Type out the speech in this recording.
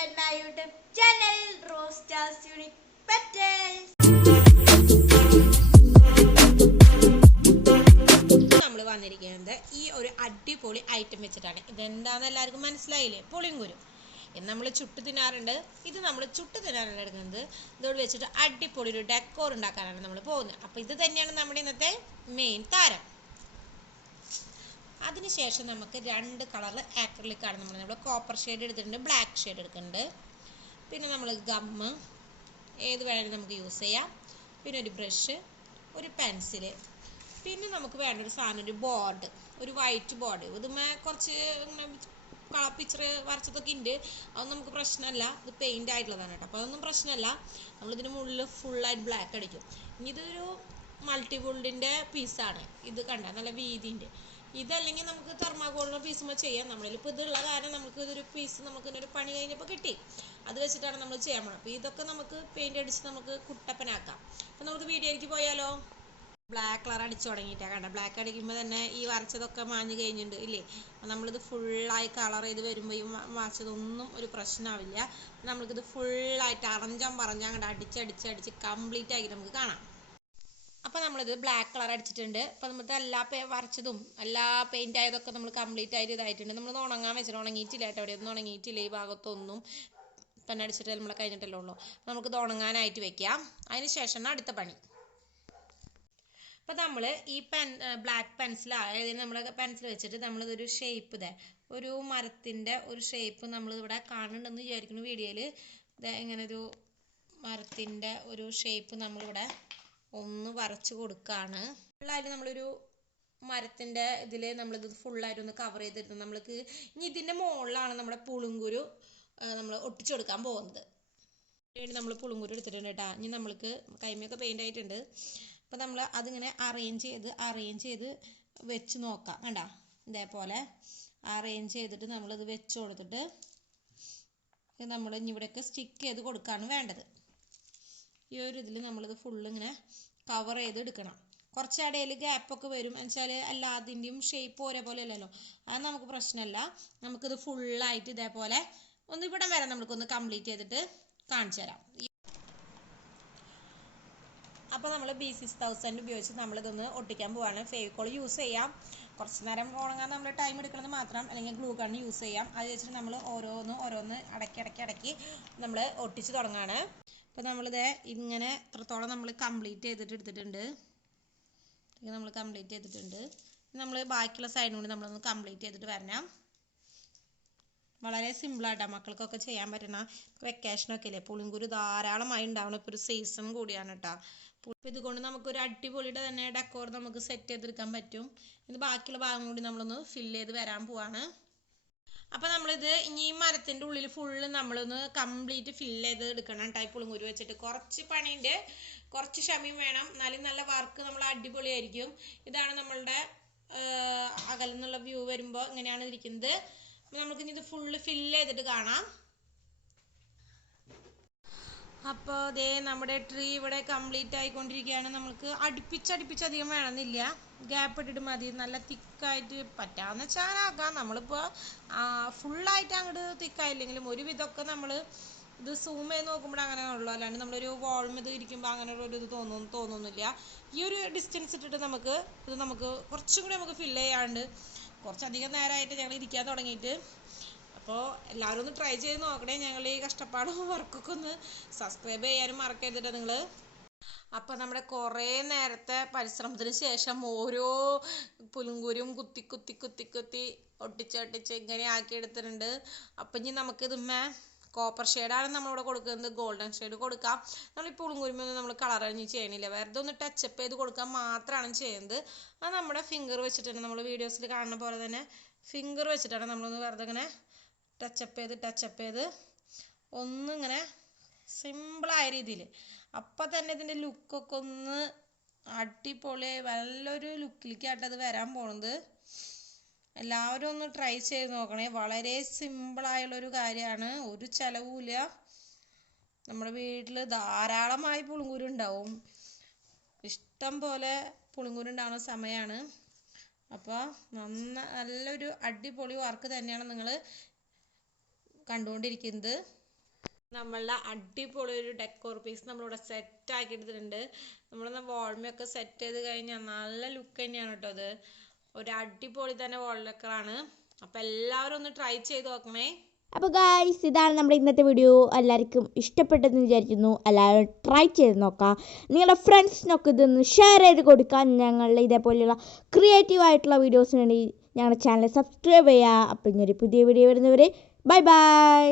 back my YouTube channel Roasters Unique Patterns. നമ്മൾ വന്നിരിക്കുന്നത് ഈ ഒരു അടിപൊളി ഐറ്റം വെച്ചിട്ടാണ്. ഇതെന്താണെന്ന് എല്ലാവർക്കും മനസ്സിലായില്ലേ? പുളിങ്കുരു. ഇത് നമ്മൾ ചുട്ട് തിന്നാറുണ്ട്. ഇത് നമ്മൾ ചുട്ട് തിന്നാറാണ് എടുക്കുന്നത്. ഇതോട് വെച്ചിട്ട് അടിപൊളി ഒരു ഡെക്കോർ ഉണ്ടാക്കാനാണ് നമ്മൾ പോകുന്നത്. അപ്പോൾ ഇത് തന്നെയാണ് നമ്മുടെ ഇന്നത്തെ മെയിൻ താരം. അതിനുശേഷം നമുക്ക് രണ്ട് കളർ ആക്രിലിക്കാണ് നമ്മൾ കോപ്പർ ഷെയ്ഡ് എടുത്തിട്ടുണ്ട്, ബ്ലാക്ക് ഷെയ്ഡ് എടുക്കുന്നുണ്ട്. പിന്നെ നമ്മൾ ഗമ്മ് ഏത് വേണമെങ്കിലും നമുക്ക് യൂസ് ചെയ്യാം. പിന്നെ ഒരു ബ്രഷ്, ഒരു പെൻസില്, പിന്നെ നമുക്ക് വേണ്ട ഒരു സാധനം ഒരു ബോർഡ്, ഒരു വൈറ്റ് ബോർഡ്. ഇതുമേ കുറച്ച് പിക്ചർ വരച്ചതൊക്കെ ഉണ്ട്. അതൊന്നും നമുക്ക് പ്രശ്നമല്ല, ഇത് പെയിൻ്റ് ആയിട്ടുള്ളതാണ് കേട്ടോ. അപ്പോൾ അതൊന്നും പ്രശ്നമല്ല. നമ്മളിതിന് മുകളിൽ ഫുള്ളായിട്ട് ബ്ലാക്ക് അടിക്കും. ഇനി ഇതൊരു മൾട്ടിവുഡിൻ്റെ പീസാണ്. ഇത് കണ്ട നല്ല വീതിൻ്റെ. ഇതല്ലെങ്കിൽ നമുക്ക് തെർമാക്കോളിൻ്റെ പീസുമ്പോൾ ചെയ്യാം. നമ്മളിപ്പോൾ ഇതുള്ള കാരണം നമുക്ക് ഇതൊരു പീസ് നമുക്ക് ഒരു പണി കഴിഞ്ഞപ്പോൾ കിട്ടി. അത് വെച്ചിട്ടാണ് നമ്മൾ ചെയ്യാൻ പോകുന്നത്. അപ്പോൾ ഇതൊക്കെ നമുക്ക് പെയിൻ്റ് അടിച്ച് നമുക്ക് കുട്ടപ്പനാക്കാം. അപ്പോൾ നമുക്ക് വീഡിയോയിലേക്ക് പോയാലോ? ബ്ലാക്ക് കളർ അടിച്ചു തുടങ്ങിയിട്ടാണ് കണ്ട. ബ്ലാക്ക് അടിക്കുമ്പോൾ തന്നെ ഈ വരച്ചതൊക്കെ മാഞ്ഞ് കഴിഞ്ഞിട്ടുണ്ട് ഇല്ലേ? നമ്മളിത് ഫുള്ളായി കളർ ചെയ്ത് വരുമ്പോൾ ഈ വരച്ചതൊന്നും ഒരു പ്രശ്നമാവില്ല. നമ്മൾക്കിത് ഫുള്ളായിട്ട് പറഞ്ഞ് അങ്ങോട്ട് അടിച്ച് കംപ്ലീറ്റ് ആക്കി നമുക്ക് കാണാം. അപ്പോൾ നമ്മളിത് ബ്ലാക്ക് കളർ അടിച്ചിട്ടുണ്ട്. അപ്പോൾ നമുക്ക് എല്ലാ വരച്ചതും എല്ലാ പെയിൻ്റ് ആയതൊക്കെ നമ്മൾ കംപ്ലീറ്റ് ആയിട്ട് ഇതായിട്ടുണ്ട്. നമ്മളൊന്ന് ഉണങ്ങാൻ വെച്ചിട്ട് ഉണങ്ങിയിട്ടില്ല കേട്ടോ. അവിടെ ഒന്നും ഉണങ്ങിയിട്ടില്ല. ഈ ഭാഗത്തൊന്നും പെൻ അടിച്ചിട്ട് നമ്മൾ കഴിഞ്ഞിട്ടല്ലേ ഉള്ളൂ. നമുക്കിത് ഉണങ്ങാനായിട്ട് വെക്കാം. അതിന് ശേഷമാണ് അടുത്ത പണി. അപ്പോൾ നമ്മൾ ഈ ബ്ലാക്ക് പെൻസിൽ അതായത് നമ്മൾ പെൻസിൽ വെച്ചിട്ട് നമ്മളിതൊരു ഷേപ്പ് ഒരു മരത്തിൻ്റെ ഒരു ഷേപ്പ് നമ്മളിവിടെ കാണുന്നുണ്ടെന്ന് വിചാരിക്കുന്നു വീഡിയോയിൽ. ഇങ്ങനെ ഒരു മരത്തിൻ്റെ ഒരു ഷേപ്പ് നമ്മളിവിടെ ഒന്ന് വരച്ച് കൊടുക്കുകയാണ്. ഫുള്ളായിട്ട് നമ്മളൊരു മരത്തിൻ്റെ ഇതിൽ നമ്മളിത് ഫുള്ളായിട്ട് ഒന്ന് കവർ ചെയ്തിരുന്നു. നമ്മൾക്ക് ഇനി ഇതിൻ്റെ മുകളിലാണ് നമ്മുടെ പുളുങ്കുരു നമ്മൾ ഒട്ടിച്ചു കൊടുക്കാൻ പോകുന്നത്. വേണ്ടി നമ്മൾ പുളുങ്കുരു എടുത്തിട്ടുണ്ട് കേട്ടോ. ഇനി നമ്മൾക്ക് കൈമയൊക്കെ പെയിൻ്റ് ആയിട്ടുണ്ട്. അപ്പോൾ നമ്മൾ അതിങ്ങനെ അറേഞ്ച് ചെയ്ത് വെച്ച് നോക്കാം. കണ്ടോ? ഇതേപോലെ അറേഞ്ച് ചെയ്തിട്ട് നമ്മളിത് വെച്ച് കൊടുത്തിട്ട് നമ്മൾ ഇനി ഇവിടെയൊക്കെ സ്റ്റിക്ക് ചെയ്ത് കൊടുക്കുകയാണ് വേണ്ടത്. ഈ ഒരു ഇതിൽ നമ്മളിത് ഫുള്ള് ഇങ്ങനെ കവർ ചെയ്ത് എടുക്കണം. കുറച്ച് ഇടയിൽ ഗ്യാപ്പൊക്കെ വരും എന്നുവെച്ചാൽ എല്ലാത്തിൻ്റെയും ഷേപ്പ് ഒരേപോലെ അല്ലല്ലോ. അത് നമുക്ക് പ്രശ്നമല്ല. നമുക്കിത് ഫുള്ളായിട്ട് ഇതേപോലെ ഒന്ന് ഇവിടെ വരെ നമുക്കൊന്ന് കംപ്ലീറ്റ് ചെയ്തിട്ട് കാണിച്ചു തരാം. അപ്പോൾ നമ്മൾ B6000 ഉപയോഗിച്ച് നമ്മളിതൊന്ന് ഒട്ടിക്കാൻ പോവാണ്. ഫെവിക്കോൾ യൂസ് ചെയ്യാം. കുറച്ച് നേരം ഉണങ്ങാൻ നമ്മൾ ടൈം എടുക്കുന്നത് മാത്രം, അല്ലെങ്കിൽ ഗ്ലൂ ഗൺ യൂസ് ചെയ്യാം. അത് വെച്ചിട്ട് നമ്മൾ ഓരോന്ന് അടക്കി നമ്മൾ ഒട്ടിച്ച് തുടങ്ങുകയാണ്. അപ്പോൾ നമ്മളിത് ഇങ്ങനെ എത്രത്തോളം നമ്മൾ കംപ്ലീറ്റ് ചെയ്തിട്ട് എടുത്തിട്ടുണ്ട്. നമ്മൾ ബാക്കിയുള്ള സൈഡും കൂടി നമ്മളൊന്ന് കംപ്ലീറ്റ് ചെയ്തിട്ട് വരണം. വളരെ സിമ്പിളായിട്ടാണ് മക്കൾക്കൊക്കെ ചെയ്യാൻ പറ്റുന്ന. വെക്കേഷനൊക്കെ ഇല്ലേ, പുളിങ്കുരു ധാരാളമായി ഉണ്ടാവണം. ഇപ്പോൾ ഒരു സീസൺ കൂടിയാണ് കേട്ടോ. ഇതുകൊണ്ട് നമുക്കൊരു അടിപൊളിയുടെ തന്നെ ഡെക്കോർ നമുക്ക് സെറ്റ് ചെയ്തെടുക്കാൻ പറ്റും. ഇത് ബാക്കിയുള്ള ഭാഗം കൂടി നമ്മളൊന്ന് ഫില്ല് ചെയ്ത് വരാൻ പോവാണ്. അപ്പോൾ നമ്മളിത് ഇനി ഈ മരത്തിൻ്റെ ഉള്ളിൽ ഫുള്ള് നമ്മളൊന്ന് കംപ്ലീറ്റ് ഫില്ല് ചെയ്ത് എടുക്കണം കേട്ടോ. പുളിങ്കുരു വെച്ചിട്ട് കുറച്ച് പണിയുണ്ട്, കുറച്ച് ക്ഷമയും വേണം. എന്നാലും നല്ല വർക്ക് നമ്മൾ അടിപൊളിയായിരിക്കും. ഇതാണ് നമ്മളുടെ അകലിൽ നിന്നുള്ള വ്യൂ വരുമ്പോൾ ഇങ്ങനെയാണ് ഇരിക്കുന്നത്. നമുക്കിനി ഇത് ഫുള്ള് ഫില്ല് ചെയ്തിട്ട് കാണാം. അപ്പോൾ ദേ നമ്മുടെ ട്രീ ഇവിടെ കംപ്ലീറ്റ് ആയിക്കൊണ്ടിരിക്കുകയാണ്. നമുക്ക് അടുപ്പിച്ച് അധികം വേണമെന്നില്ല, ഗ്യാപ്പ് ഇട്ടിട്ട് മതി. നല്ല തിക്കായിട്ട് പറ്റാവുന്ന ചാനാക്കാം. നമ്മളിപ്പോൾ ഫുള്ളായിട്ട് അങ്ങോട്ട് തിക്കായില്ലെങ്കിലും ഒരുവിധമൊക്കെ നമ്മൾ ഇത് സൂം ചെയ്ത് നോക്കുമ്പോൾ അങ്ങനെ ഉള്ളൂ. അല്ലാണ്ട് നമ്മളൊരു വോൾമേത് ഇരിക്കുമ്പോൾ അങ്ങനെ ഒരു ഇത് തോന്നുന്നില്ല. ഈ ഒരു ഡിസ്റ്റൻസ് ഇട്ടിട്ട് നമുക്ക് കുറച്ചും കൂടി നമുക്ക് ഫില്ല് ചെയ്യാണ്ട് കുറച്ചധികം നേരമായിട്ട് ഞങ്ങൾ ഇരിക്കാൻ തുടങ്ങിയിട്ട്. അപ്പോൾ എല്ലാവരും ഒന്ന് ട്രൈ ചെയ്ത് നോക്കണേ. ഞങ്ങൾ ഈ കഷ്ടപ്പാടും വർക്കൊക്കെ ഒന്ന് സബ്സ്ക്രൈബ് ചെയ്യാനും മറക്കരുത് നിങ്ങൾ. അപ്പോൾ നമ്മുടെ കുറേ നേരത്തെ പരിശ്രമത്തിന് ശേഷം ഓരോ പുലുങ്കുരും കുത്തി ഒട്ടിച്ച് ഇങ്ങനെ ആക്കി എടുത്തിട്ടുണ്ട്. അപ്പം ഇനി നമുക്കിതുമ്മേ കോപ്പർ ഷെയ്ഡാണ് നമ്മളിവിടെ കൊടുക്കുന്നത്. ഗോൾഡൻ ഷെയ്ഡ് കൊടുക്കാം. നമ്മൾ ഈ പുളുങ്കുരുമൊന്നും നമ്മൾ കളർ അണിഞ്ഞ് ചെയ്യണില്ല, വെറുതെ ഒന്ന് ടച്ചപ്പ് ചെയ്ത് കൊടുക്കാൻ മാത്രമാണ് ചെയ്യുന്നത്. അത് നമ്മുടെ ഫിംഗർ വെച്ചിട്ടാണ്, നമ്മൾ വീഡിയോസിൽ കാണുന്ന പോലെ തന്നെ ഫിംഗർ വെച്ചിട്ടാണ് നമ്മളൊന്ന് വെറുതെ ഇങ്ങനെ ടച്ചപ്പ് ചെയ്ത് ഒന്നിങ്ങനെ സിമ്പിളായ രീതിയിൽ. അപ്പം തന്നെ ഇതിൻ്റെ ലുക്കൊക്കെ ഒന്ന് അടിപൊളി നല്ലൊരു ലുക്കിലേക്കാട്ടത് വരാൻ പോകുന്നത്. എല്ലാവരും ഒന്ന് ട്രൈ ചെയ്ത് നോക്കണേ. വളരെ സിമ്പിളായുള്ളൊരു കാര്യമാണ്, ഒരു ചിലവുമില്ല. നമ്മുടെ വീട്ടിൽ ധാരാളമായി പുളുങ്കുരു ഉണ്ടാവും, ഇഷ്ടം പോലെ പുളുങ്കുരു ഉണ്ടാകുന്ന സമയമാണ്. അപ്പോൾ നല്ലൊരു അടിപൊളി വർക്ക് തന്നെയാണ് നിങ്ങൾ കണ്ടുകൊണ്ടിരിക്കുന്നത്. നമ്മളുടെ അടിപൊളി ഒരു ഡെക്കോർ പീസ് നമ്മളിവിടെ സെറ്റ് ആക്കി എടുത്തിട്ടുണ്ട്. നമ്മളൊന്ന് വാൾമയൊക്കെ സെറ്റ് ചെയ്ത് കഴിഞ്ഞാൽ നല്ല ലുക്ക് തന്നെയാണ് കേട്ടോ. അത് ഒരു അടിപൊളി തന്നെ വാൾ ഡെക്കറാണ്. അപ്പം എല്ലാവരും ഒന്ന് ട്രൈ ചെയ്ത് നോക്കണേ. അപ്പോൾ ഗായ്സ്, ഇതാണ് നമ്മുടെ ഇന്നത്തെ വീഡിയോ. എല്ലാവർക്കും ഇഷ്ടപ്പെട്ടെന്ന് വിചാരിക്കുന്നു. എല്ലാവരും ട്രൈ ചെയ്ത് നോക്കാം. നിങ്ങളുടെ ഫ്രണ്ട്സിനൊക്കെ ഇതൊന്ന് ഷെയർ ചെയ്ത് കൊടുക്കാൻ. ഞങ്ങളുടെ ഇതേപോലെയുള്ള ക്രിയേറ്റീവ് ആയിട്ടുള്ള വീഡിയോസിന് വേണ്ടി ഞങ്ങളുടെ ചാനൽ സബ്സ്ക്രൈബ് ചെയ്യുക. അപ്പോൾ ഇന്നൊരു പുതിയ വീഡിയോ വരുന്നവരെ ബൈ ബൈ.